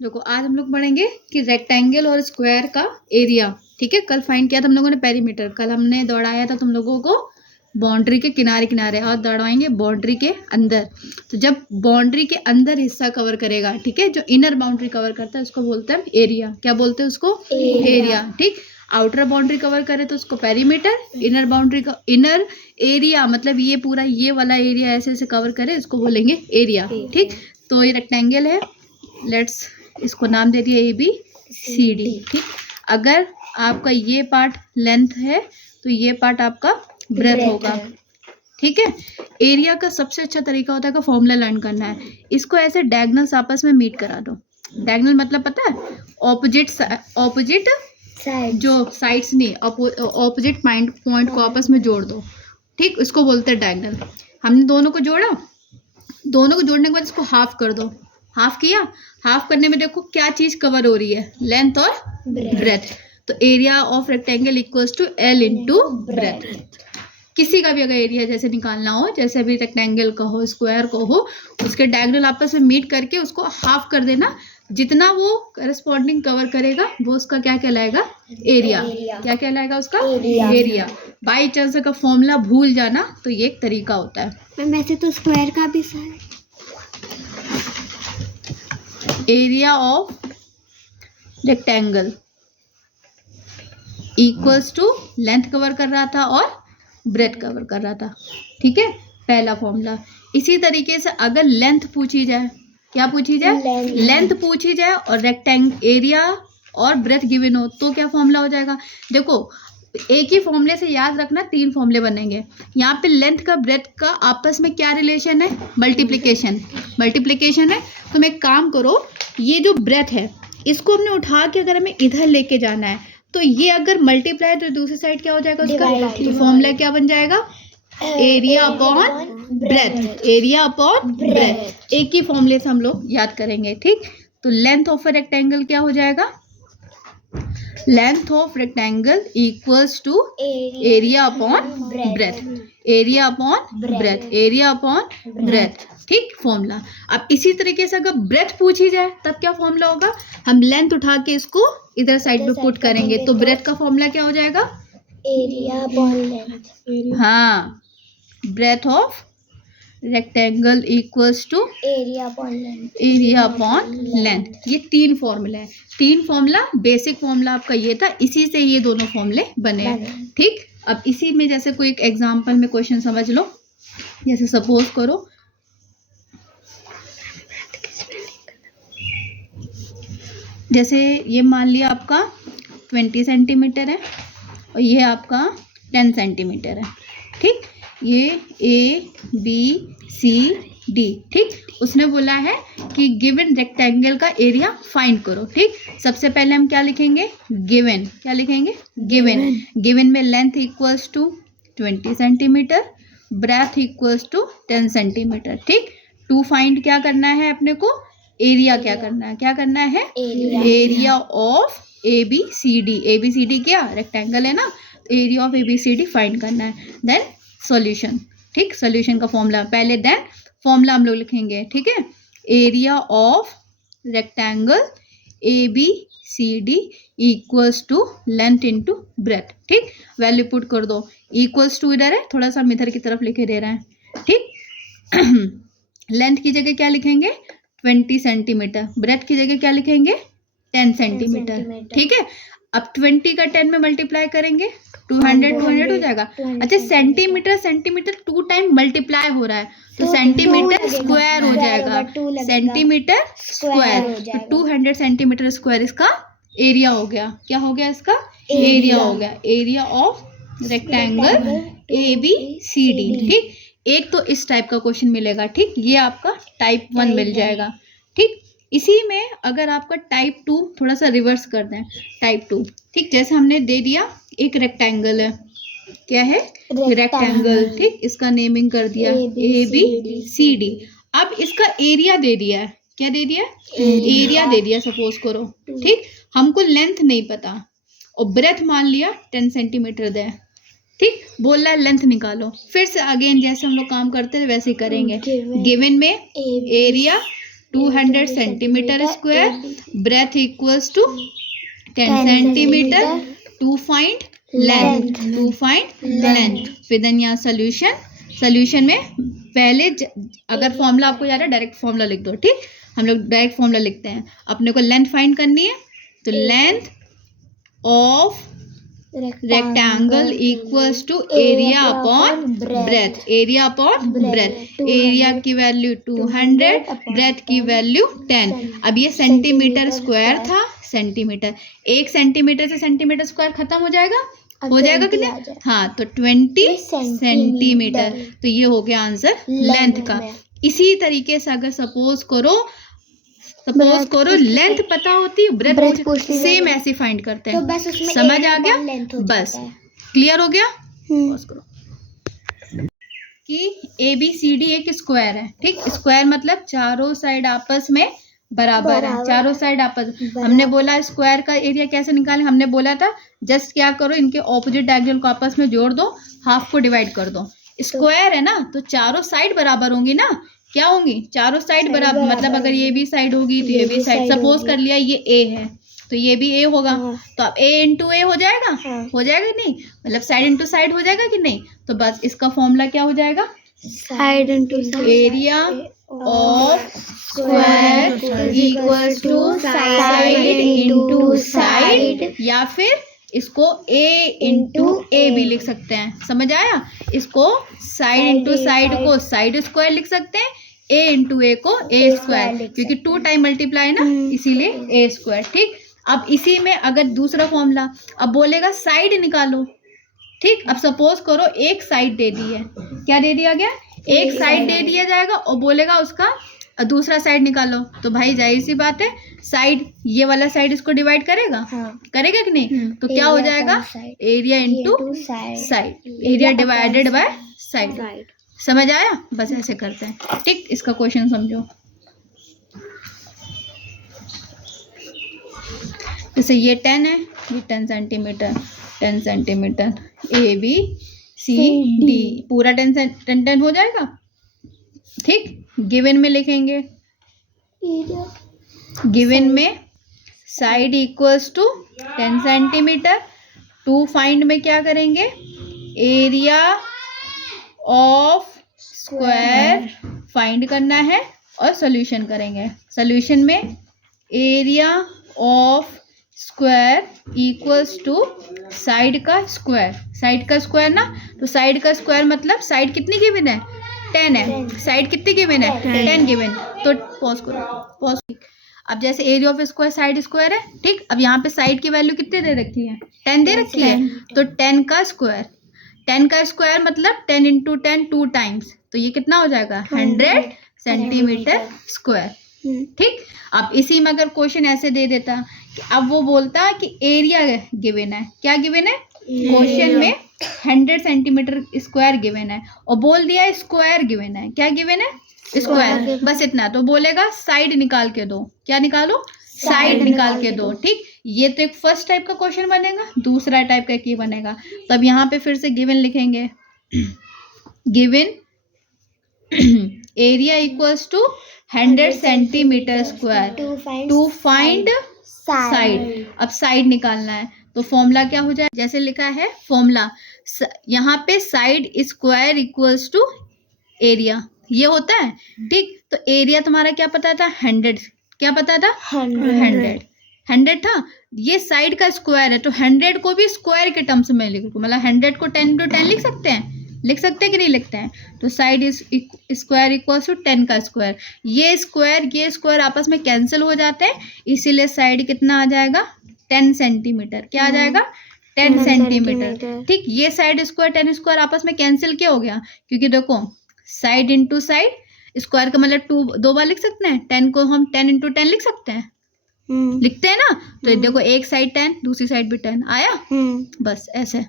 देखो आज हम लोग पढ़ेंगे कि रेक्टेंगल और स्क्वायर का एरिया। ठीक है, कल फाइंड किया था हम लोगों ने पेरीमीटर, कल हमने दौड़ाया था तुम लोगों को बाउंड्री के किनारे किनारे, और दौड़ाएंगे बाउंड्री के अंदर। तो जब बाउंड्री के अंदर हिस्सा कवर करेगा, ठीक है, जो इनर बाउंड्री कवर करता है उसको बोलते हैं एरिया। क्या बोलते हैं उसको? एरिया। ठीक, आउटर बाउंड्री कवर करे तो उसको पेरीमीटर, इनर बाउंड्री का इनर एरिया मतलब ये पूरा ये वाला एरिया ऐसे ऐसे कवर करे उसको बोलेंगे एरिया। ठीक, तो ये रेक्टेंगल है, लेट्स इसको नाम दे दिया ABCD। ठीक, अगर आपका ये पार्ट लेंथ है तो ये पार्ट आपका ब्रेथ होगा। ठीक है, एरिया का सबसे अच्छा तरीका होता है का फॉर्मूला लर्न करना है। इसको ऐसे डायगोनल्स आपस में मीट करा दो। डायगोनल मतलब पता है? ऑपोजिट जो साइड्स नहीं, ऑपोजिट पॉइंट को आपस में जोड़ दो। ठीक, इसको बोलते हैं डायगोनल। हमने दोनों को जोड़ा, दोनों को जोड़ने के बाद इसको हाफ कर दो। हाफ किया, हाफ करने में देखो क्या चीज कवर हो रही है, लेंथ और ब्रेथ। तो area of rectangle equals to L into breadth. किसी का भी अगर एरिया जैसे निकालना हो, जैसे अभी रेक्टेंगल का हो, स्क्वायर का हो, उसके डायगोनल आपस में मीट करके उसको हाफ कर देना। जितना वो करस्पॉन्डिंग कवर करेगा वो उसका क्या कहलाएगा? एरिया। क्या कहलाएगा उसका? एरिया। बाई चांस का फॉर्मूला भूल जाना तो ये एक तरीका होता है। मैम वैसे तो स्क्वायर का भी area of rectangle equals to length cover कर रहा था और ब्रेथ कवर कर रहा था। ठीक है, पहला फॉर्मूला। इसी तरीके से अगर लेंथ पूछी जाए, क्या पूछी जाए? लेंथ पूछी जाए और रेक्टेंगल एरिया और ब्रेथ गिवन हो तो क्या फॉर्मूला हो जाएगा? देखो एक ही फॉर्मूले से याद रखना, 3 फॉर्मूले बनेंगे। यहाँ पे लेंथ का ब्रेथ का आपस में क्या रिलेशन है? मल्टीप्लिकेशन। मल्टीप्लिकेशन है। तुम एक काम करो, ये जो ब्रेथ है इसको हमने उठा के अगर हमें इधर लेके जाना है तो ये अगर मल्टीप्लाई तो दूसरी साइड क्या हो जाएगा उसका? तो फॉर्मूला क्या बन जाएगा? Area upon breadth. Area upon breadth. एक ही फॉर्मूले से हम लोग याद करेंगे। ठीक, तो लेंथ ऑफ अ रेक्टेंगल क्या हो जाएगा? Length of rectangle equals to area upon breadth. Area upon breadth. Area upon breadth. ठीक, फॉर्मूला। अब इसी तरीके से अगर ब्रेथ पूछी जाए तब क्या फॉर्मूला होगा? हम लेंथ उठा के इसको इधर साइड पे पुट करेंगे तो ब्रेथ का फॉर्मूला क्या हो जाएगा? Area upon length. हाँ, breadth of rectangle equals to area upon length. Area upon length. ये 3 फॉर्मूला है। 3 फॉर्मूला, बेसिक फॉर्मूला आपका ये था, इसी से ये दोनों फॉर्मूले बने। ठीक, अब इसी में जैसे कोई एक एग्जांपल में क्वेश्चन समझ लो। जैसे सपोज करो जैसे ये मान लिया आपका 20 सेंटीमीटर है और ये आपका 10 सेंटीमीटर है। ठीक, ये ABCD। ठीक, उसने बोला है कि गिवन रेक्टेंगल का एरिया फाइंड करो। ठीक, सबसे पहले हम क्या लिखेंगे? गिवन। क्या लिखेंगे? गिवन। गिवन में length equals to 20 centimetre, breadth equals to 10 centimetre. ठीक, टू फाइंड क्या करना है अपने को? एरिया। क्या करना है? क्या करना है? Area of ABCD। ABCD क्या? रेक्टेंगल है ना, एरिया ऑफ ABCD फाइंड करना है। Then solution. ठीक, सॉल्यूशन का फॉर्मूला पहले, देन फॉर्मूला हम लोग लिखेंगे। ठीक है, area of rectangle ABCD equals to length into breadth. ठीक, वैल्यू पुट कर दो। इक्वल्स टू इधर है, थोड़ा सा हम इधर की तरफ लिखे दे रहे हैं। ठीक, लेंथ की जगह क्या लिखेंगे? 20 सेंटीमीटर। ब्रेथ की जगह क्या लिखेंगे? 10 सेंटीमीटर। ठीक है, अब 20 का 10 में मल्टीप्लाई करेंगे 200 हो जाएगा। अच्छा, सेंटीमीटर 2 टाइम मल्टीप्लाई हो रहा है तो सेंटीमीटर स्क्वायर हो जाएगा। सेंटीमीटर स्क्वायर, तो 200 सेंटीमीटर स्क्वायर इसका एरिया हो गया। क्या हो गया? इसका एरिया हो गया। Area of rectangle ABCD। ठीक, एक तो इस टाइप का क्वेश्चन मिलेगा। ठीक, ये आपका टाइप 1 मिल जाएगा। ठीक, इसी में अगर आपका टाइप 2 थोड़ा सा रिवर्स कर दें, टाइप 2। ठीक, जैसे हमने दे दिया एक रेक्टेंगल है, क्या है? रेक्टेंगल। ठीक, इसका नेमिंग कर दिया ABCD। अब इसका एरिया दे दिया है। क्या दे दिया? एरिया दे दिया सपोज करो। ठीक, हमको लेंथ नहीं पता और ब्रेथ मान लिया 10 सेंटीमीटर दे। ठीक, बोल रहा है लेंथ निकालो। फिर से अगेन जैसे हम लोग काम करते थे वैसे ही करेंगे। गिवन में area 200 centimetre square, breadth equals to 10 centimetre, to find length, फिर देन यहाँ सोल्यूशन में पहले अगर फॉर्मूला आपको याद है डायरेक्ट फॉर्मूला लिख दो, ठीक। हम लोग डायरेक्ट फॉर्मूला लिखते हैं। अपने को लेंथ फाइंड करनी है, तो length of rectangle equals to area upon breadth, area की वैल्यू 200, ब्रेथ की वैल्यू 10। अब ये सेंटीमीटर स्क्वायर था, सेंटीमीटर, 1 सेंटीमीटर से सेंटीमीटर स्क्वायर खत्म हो जाएगा कि नहीं? हाँ, तो 20 सेंटीमीटर। तो ये हो गया आंसर लेंथ का। इसी तरीके से अगर सपोज करो लेंथ पता होती, ब्रेथ सेम ऐसे फाइंड करते हैं। तो बस उसमें समझ आ गया? बस क्लियर हो गया? पॉज करो। कि ABCD एक स्क्वायर है, ठीक। स्क्वायर मतलब चारों साइड आपस में बराबर है, चारों साइड आपस। हमने बोला स्क्वायर का एरिया कैसे निकालें, हमने बोला था जस्ट क्या करो, इनके ऑपोजिट डायगोनल को आपस में जोड़ दो, हाफ को डिवाइड कर दो। स्क्वायर है ना, तो चारों साइड बराबर होंगी ना, क्या होंगी? चारों साइड बराबर, मतलब अगर ये भी साइड होगी तो ये भी साइड। सपोज कर लिया ये A है, तो ये भी A होगा, तो अब A इंटू A हो जाएगा, हो जाएगा कि नहीं? मतलब साइड इंटू साइड हो जाएगा कि नहीं? तो बस इसका फॉर्मूला क्या हो जाएगा? Side into area of square equals to side into side, या फिर इसको A इंटू A भी लिख सकते हैं। समझ आया? इसको साइड इंटू साइड को साइड स्क्वायर लिख सकते हैं, A इंटू A को A स्क्वायर, क्योंकि 2 टाइम मल्टीप्लाई ना, इसीलिए A स्क्वायर, ठीक। अब इसी में अगर दूसरा फॉर्मूला, अब बोलेगा साइड निकालो, ठीक। अब सपोज करो एक साइड दे दी है, क्या दे दिया गया? एक साइड दे दिया जाएगा और बोलेगा उसका दूसरा साइड निकालो। तो भाई जाहिर सी बात है, साइड ये वाला साइड इसको डिवाइड करेगा, करेगा कि नहीं? तो क्या हो जाएगा? Area into side, area divided by side. समझ आया? बस ऐसे करते हैं, ठीक। इसका क्वेश्चन समझो। जैसे ये 10 है, ये 10 सेंटीमीटर ABCD पूरा 10 हो जाएगा, ठीक। गिवन में लिखेंगे, गिवन में side equals to 10 centimetre, to find में क्या करेंगे? एरिया ऑफ स्क्वायर फाइंड करना है और सॉल्यूशन करेंगे। सॉल्यूशन में area of square equals to side का स्क्वायर ना, तो साइड का स्क्वायर मतलब साइड कितनी गिवन है? 10 है। साइड कितनी गिवन है? 10 गिवन। तो पॉज करो, पॉज। अब जैसे area of square side square है, ठीक। अब यहाँ पे साइड की वैल्यू कितने दे रखी है? 10 दे रखी है, तो 10 का स्क्वायर मतलब 10 इंटू 10 2 टाइम्स, तो ये कितना हो जाएगा? 100 सेंटीमीटर स्क्वायर, ठीक। अब इसी में अगर क्वेश्चन ऐसे दे देता कि अब वो बोलता कि एरिया गिवन है, क्या गिवन है? क्वेश्चन में 100 सेंटीमीटर स्क्वायर गिवन है और बोल दिया स्क्वायर गिवन है, क्या गिवन है? स्क्वायर। बस इतना। तो बोलेगा साइड निकाल के दो, क्या निकालो? साइड निकाल के दो, ठीक। ये तो एक फर्स्ट टाइप का क्वेश्चन बनेगा। दूसरा टाइप का क्या बनेगा? तब यहाँ पे फिर से गिवन लिखेंगे, given area equals to 100 centimetre square to find side. अब साइड निकालना है तो फॉर्मूला क्या हो जाए? जैसे लिखा है फॉर्मूला, यहाँ पे side square equals to area, ये होता है, ठीक। तो एरिया तुम्हारा क्या पता था? 100। क्या पता था? 100 था। ये साइड का स्क्वायर है, तो 100 को भी स्क्वायर के टर्म्स में लिखो, मतलब 100 को 10 इंटू 10 लिख सकते हैं कि नहीं लिखते हैं? तो side is square equals to 10 का स्क्वायर। ये स्क्वायर आपस में कैंसिल हो जाते हैं, इसीलिए साइड कितना आ जाएगा? 10 सेंटीमीटर। क्या आ जाएगा? 10 सेंटीमीटर, ठीक। ये साइड स्क्वायर 10 स्क्वायर आपस में कैंसिल क्या हो गया? क्योंकि देखो साइड इंटू साइड, स्क्वायर का मतलब 2 बार लिख सकते हैं, 10 को हम 10 इंटू 10 लिख सकते हैं, लिखते हैं ना। तो देखो एक साइड 10, दूसरी साइड भी 10 आया, बस ऐसे।